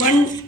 1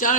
4